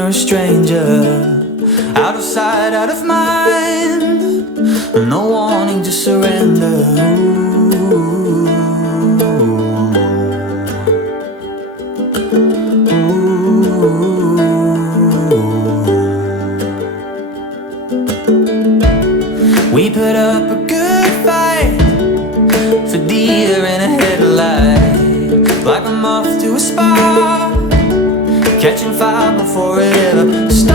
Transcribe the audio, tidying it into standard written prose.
you're a stranger, out of sight, out of mind, no wanting to surrender. We put up a good fight for deer in a headlight, like a moth to a spark, catching fire before it ever starts.